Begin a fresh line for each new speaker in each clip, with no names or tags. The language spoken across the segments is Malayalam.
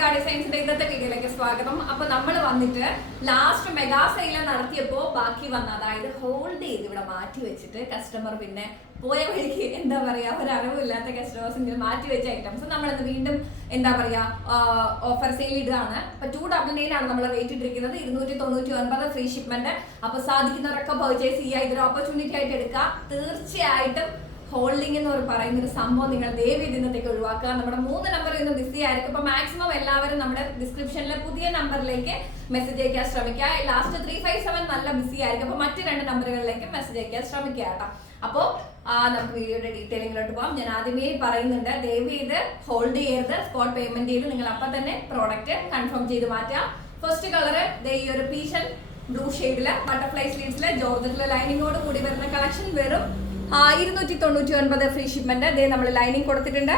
മെഗാ സയൻസിന്റെ ഇന്നത്തെ വീഡിയോയിലേക്ക് സ്വാഗതം. അപ്പൊ നമ്മൾ വന്നിട്ട് ലാസ്റ്റ് മെഗാ സെയിൽ നടത്തിയപ്പോ ബാക്കി വന്ന അതായത് ഹോൾഡ് ചെയ്ത് ഇവിടെ മാറ്റി വെച്ചിട്ട് കസ്റ്റമർ പിന്നെ പോയ വഴിക്ക് എന്താ പറയാ ഒരു അറിവില്ലാത്ത കസ്റ്റമേഴ്സ് ഇങ്ങനെ മാറ്റി വെച്ച ഐറ്റംസ് നമ്മളിന്ന് വീണ്ടും എന്താ പറയാ ഓഫർ സെയിൽ ഇടുകയാണ്. അപ്പൊ ടു ഡബിൾ നയൻ ആണ് നമ്മൾ റേറ്റ് ഇട്ടിരിക്കുന്നത്. ഇരുന്നൂറ്റി തൊണ്ണൂറ്റി ഒൻപത് ഫ്രീ ഷിപ്മെന്റ് അപ്പൊ സാധിക്കുന്നവരൊക്കെ പർച്ചേസ് ചെയ്യുക ഇതൊരു ഓപ്പർച്യൂണിറ്റി ആയിട്ട് എടുക്കുക. തീർച്ചയായിട്ടും ഹോൾഡിംഗ് എന്ന് പറയുന്ന ഒരു സംഭവം നിങ്ങൾ ദയവ് ദിനത്തേക്ക് ഒഴിവാക്കുക. നമ്മുടെ മൂന്ന് നമ്പർ ഇന്ന് ബിസി ആയിരിക്കും. അപ്പൊ മാക്സിമം എല്ലാവരും നമ്മുടെ ഡിസ്ക്രിപ്ഷനിലെ പുതിയ നമ്പറിലേക്ക് മെസ്സേജ് അയക്കാൻ ശ്രമിക്കുക. ലാസ്റ്റ് ത്രീ ഫൈവ് സെവൻ നല്ല ബിസി ആയിരിക്കും. അപ്പൊ മറ്റു രണ്ട് നമ്പറുകളിലേക്ക് മെസ്സേജ് അയക്കാൻ ശ്രമിക്കുക കേട്ടോ. അപ്പോ നമുക്ക് വീഡിയോയുടെ ഡീറ്റെയിലിങ്ങിലോട്ട് പോകാം ഞാൻ ആദ്യമേ പറയുന്നുണ്ട് ദയവ് ചെയ്ത് ഹോൾഡ് ചെയ്യരുത്. സ്പോട്ട് പേയ്മെന്റ് ചെയ്ത് നിങ്ങൾ അപ്പൊ തന്നെ പ്രോഡക്റ്റ് കൺഫേം ചെയ്ത് മാറ്റാം ഫസ്റ്റ് കളറ് ഈ ഒരു പീഷൻ ബ്ലൂ ഷെയ്ഡിൽ ബട്ടർഫ്ലൈ സ്ലീവ്സിലെ ജോർജറ്റിലെ ലൈനിങ്ങോട് കൂടി വരുന്ന കളക്ഷൻ വെറും ഇരുന്നൂറ്റി തൊണ്ണൂറ്റി ഒൻപത് ഫ്രീ ഷിപ്മെന്റ് ദേ നമ്മൾ ലൈനിങ് കൊടുത്തിട്ടുണ്ട്.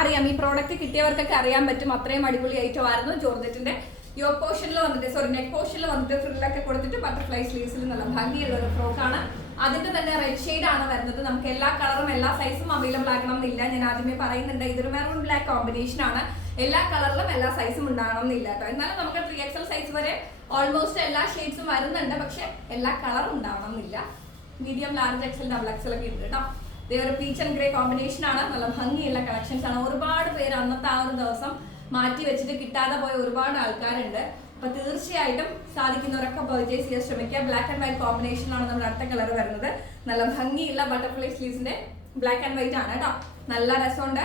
അറിയാം ഈ പ്രോഡക്റ്റ് കിട്ടിയവർക്കൊക്കെ അറിയാൻ പറ്റും. അത്രയും അടിപൊളി ഐറ്റം ആയിരുന്നു ജോർജറ്റിന്റെ. യോ പോർഷനിൽ വന്നിട്ട് സോറി നെക്ക് പോർഷനിൽ വന്നിട്ട് ഫ്രില്ലൊക്കെ കൊടുത്തിട്ട് ബട്ടർഫ്ലൈ സ്ലീവ്സിൽ നല്ല ഭംഗിയുള്ള ഒരു ഫ്രോക്കാണ് അതിന്റെ തന്നെ റെഡ് ഷെയ്ഡ് ആണ് വരുന്നത്. നമുക്ക് എല്ലാ കളറും എല്ലാ സൈസും അവൈലബിൾ ആകണം എന്നില്ല. ഞാൻ ആദ്യമേ പറയുന്നുണ്ട് ഇതൊരു മെറൂൺ ബ്ലാക്ക് കോമ്പിനേഷൻ ആണ്. എല്ലാ കളറിലും എല്ലാ സൈസും ഉണ്ടാകണം എന്നില്ല കേട്ടോ. എന്നാലും നമുക്ക് ത്രീ എക്സൽ സൈസ് വരെ ഓൾമോസ്റ്റ് എല്ലാ ഷെയ്ഡ്സും വരുന്നുണ്ട്. പക്ഷെ എല്ലാ കളറും ഉണ്ടാവണം എന്നില്ല. Medium large XL double XL ഒക്കെ ഉണ്ട് കേട്ടോ. ഒരു പീച്ച് ആൻഡ് ഗ്രേ കോമ്പിനേഷൻ ആണ്. നല്ല ഭംഗിയുള്ള കളക്ഷൻസ് ആണ്. ഒരുപാട് പേര് അന്നത്തെ ആ ഒരു ദിവസം മാറ്റി വെച്ചിട്ട് കിട്ടാതെ പോയ ഒരുപാട് ആൾക്കാരുണ്ട്. അപ്പൊ തീർച്ചയായിട്ടും സാധിക്കുന്നവരൊക്കെ പർച്ചേസ് ചെയ്യാൻ ശ്രമിക്കുക. ബ്ലാക്ക് ആൻഡ് വൈറ്റ് കോമ്പിനേഷനിലാണ് നമ്മുടെ അടുത്ത കളർ വരുന്നത്. നല്ല ഭംഗിയുള്ള ബട്ടർഫ്ലൈ സ്ലീവ്സിന്റെ ബ്ലാക്ക് ആൻഡ് വൈറ്റ് ആണ് കേട്ടോ. നല്ല രസമുണ്ട്.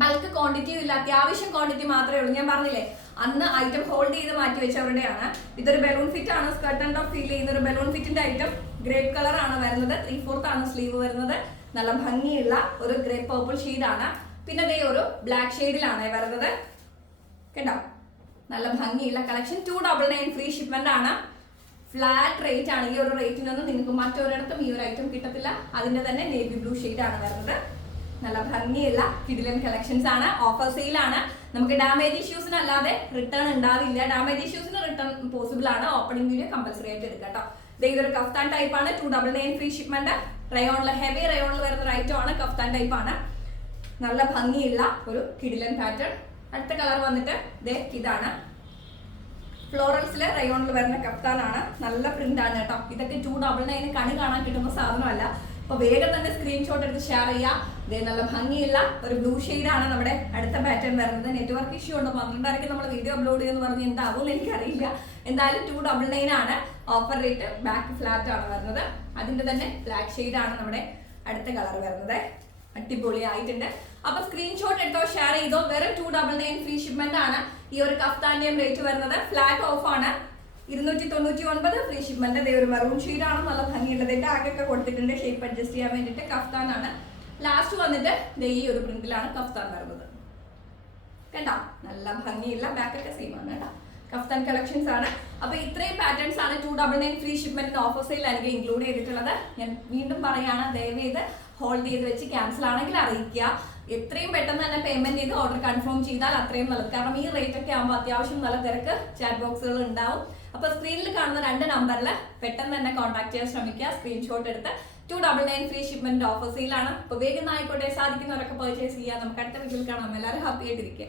ബൾക്ക് ക്വാണ്ടിറ്റിയും ഇല്ല. അത്യാവശ്യം ക്വാണ്ടിറ്റി മാത്രമേ ഉള്ളൂ. ഞാൻ പറഞ്ഞില്ലേ അന്ന് ഐറ്റം ഹോൾഡ് ചെയ്ത് മാറ്റി വെച്ചവരുടെയാണ്. ഇതൊരു ബലൂൺ ഫിറ്റ് ആണ്. സ്കർട്ട് ആൻഡ് ടോപ്പ് ഫീൽ ചെയ്യുന്ന ഒരു ബലൂൺ ഫിറ്റിന്റെ ഐറ്റം ഗ്രേപ്പ് കളർ ആണ് വരുന്നത്. ത്രീ ഫോർത്ത് ആണ് സ്ലീവ് വരുന്നത്. നല്ല ഭംഗിയുള്ള ഒരു ഗ്രേപ്പ് പർപ്പിൾ ആണ്. പിന്നെ ദേ ഒരു ബ്ലാക്ക് ഷെയ്ഡിലാണ് വരുന്നത്. കേട്ടോ നല്ല ഭംഗിയുള്ള collection two double nine free shipment ആണ്. ഫ്ലാറ്റ് റേറ്റ് ആണ് ഈ ഒരു റേറ്റിനൊന്നും നിങ്ങൾക്ക് മറ്റൊരിടത്തും ഈ ഒരു ഐറ്റം കിട്ടത്തില്ല. അതിന്റെ തന്നെ നേവി ബ്ലൂ ഷെയ്ഡ് ആണ് വരുന്നത്. നല്ല ഭംഗിയുള്ള കിഡിലൻ കളക്ഷൻസ് ആണ്. ഓഫർ സെയിൽ ആണ്. നമുക്ക് ഡാമേജ് ഇഷ്യൂസിന് അല്ലാതെ റിട്ടേൺ ഉണ്ടാവില്ല. ഡാമേജ് ഇഷ്യൂസിന് റിട്ടേൺ പോസിബിൾ ആണ്. ഓപ്പണിംഗ് വീഡിയോ കമ്പൽസറി ആയിട്ട് എടുക്കാം കേട്ടോ ഇതൊരു കഫ്താൻ ടൈപ്പ് ആണ്. Two double nine free shipment റയോണിൽ heavy റയോണിൽ വരുന്ന റൈറ്റോ ആണ് കഫ്താൻ ടൈപ്പ് ആണ്. നല്ല ഭംഗിയുള്ള ഒരു കിഡിലൻ പാറ്റേൺ അടുത്ത കളർ വന്നിട്ട് ഇതാണ്. ഫ്ലോറൽസിലെ റയോണിൽ വരുന്ന ആണ്. നല്ല പ്രിന്റ് ആണ് കേട്ടോ ഇതൊക്കെ ടു ഡബിൾ നയന് കണി കാണാൻ കിട്ടുന്ന സാധനമല്ല. അപ്പൊ വേഗം തന്നെ സ്ക്രീൻഷോട്ട് എടുത്ത് ഷെയർ ചെയ്യുക നല്ല ഭംഗിയുള്ള ഒരു ബ്ലൂ ആണ് നമ്മുടെ അടുത്ത പാറ്റേൺ വരുന്നത്. നെറ്റ്വർക്ക് ഇഷ്യൂ ഉണ്ട്? പന്ത്രണ്ടരയ്ക്ക് നമ്മൾ വീഡിയോ അപ്ലോഡ് ചെയ്യുമെന്ന് പറഞ്ഞ് എന്താവും എനിക്കറിയില്ല. എന്തായാലും ടു ഡബിൾ നയൻ ആണ് ഓഫർ റേറ്റ് ബാക്ക് ഫ്ലാറ്റ് ആണ് വരുന്നത്. അതിന്റെ തന്നെ ബ്ലാക്ക് ആണ് നമ്മുടെ അടുത്ത കളർ വരുന്നത്. അടിപൊളി ആയിട്ടുണ്ട് അപ്പൊ സ്ക്രീൻഷോട്ട് എടുത്തോ ഷെയർ ചെയ്തോ വെറും two double nine free shipment ആണ് ഈ ഒരു കഫ്താനിയം റേറ്റ് വരുന്നത്. ഫ്ലാറ്റ് ഓഫ് ആണ്. ഇരുന്നൂറ്റി തൊണ്ണൂറ്റി ഒൻപത് ഫ്രീ ഷിപ്മെന്റ് അതേ ഒരു മെറൂൺ ആണ്. നല്ല ഭംഗിയുള്ളത്. ടാഗ് ഒക്കെ കൊടുത്തിട്ടുണ്ട്. ഷേപ്പ് അഡ്ജസ്റ്റ് ചെയ്യാൻ വേണ്ടിയിട്ട് കഫ്താനാണ് ലാസ്റ്റ് വന്നിട്ട് ദേ ഈ ഒരു പ്രിന്റിലാണ് കഫ്താൻ വരുന്നത് കേട്ടോ നല്ല ഭംഗിയുള്ള ബാക്കൊക്കെ സെയിം ആണ് കേട്ടോ. കഫ്താൻ കളക്ഷൻസ് ആണ്. അപ്പൊ ഇത്രയും പാറ്റേൺസ് ആണ് two double nine free shipment offer sale include ചെയ്തിട്ടുള്ളത്. ഞാൻ വീണ്ടും പറയാണ് ദയവ് ചെയ്ത് ഹോൾഡ് ചെയ്ത് വെച്ച് ക്യാൻസൽ ആണെങ്കിൽ അറിയിക്കുക. എത്രയും പെട്ടെന്ന് തന്നെ പേയ്മെന്റ് ചെയ്ത് ഓർഡർ കൺഫേം ചെയ്താൽ അത്രയും നല്ലത്. കാരണം ഈ റേറ്റ് ഒക്കെ ആകുമ്പോൾ അത്യാവശ്യം നല്ല തിരക്ക് ചാറ്റ് ബോക്സുകൾ ഉണ്ടാവും. അപ്പൊ സ്ക്രീനിൽ കാണുന്ന രണ്ട് നമ്പറിൽ പെട്ടെന്ന് തന്നെ കോൺടാക്ട് ചെയ്യാൻ ശ്രമിക്കുക. സ്ക്രീൻഷോട്ട് എടുത്ത് two double nine free shipment offer സെയിലാണ് അപ്പൊ വേഗം ആയിക്കോട്ടെ സാധിക്കുന്നവരൊക്കെ പർച്ചേസ് ചെയ്യാം നമുക്ക് അടുത്ത വീട്ടിൽ കാണാം. എല്ലാവരും ഹാപ്പി ആയിട്ടിരിക്കുക.